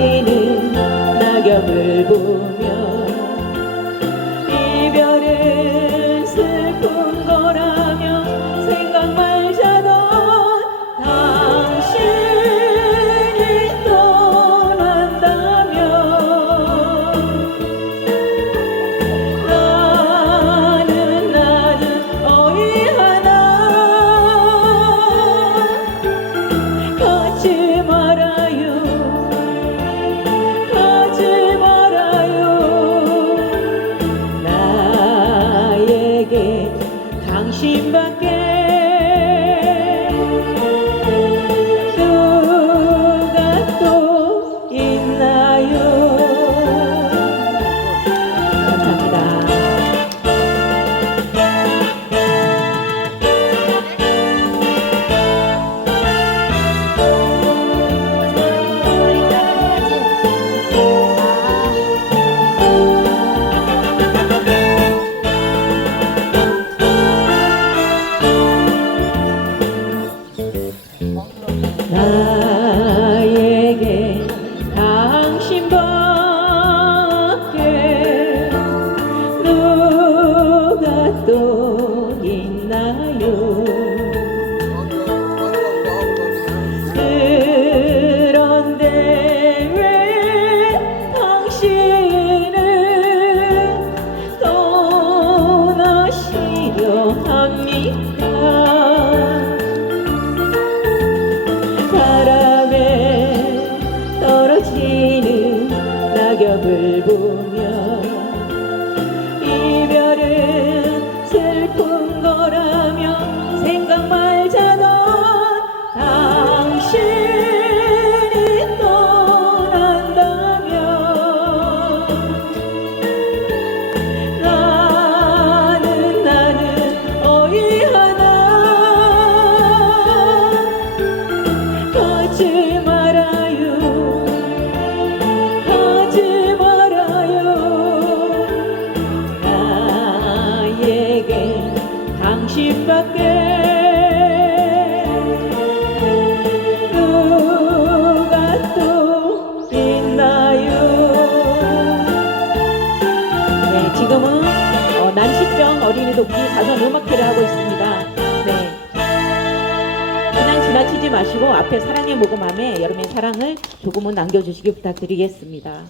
지는 낙엽을 보며 Shimbake. 합니까 바람에 떨어지는 낙엽을 보며 당신밖에 누가 또 있나요? 네 지금은 어, 난시병 어린이 돕기 자선 음악회를 하고 있습니다. 네. 그냥 지나치지 마시고 앞에 사랑의 모금함에 여러분의 사랑을 조금은 남겨주시기 부탁드리겠습니다.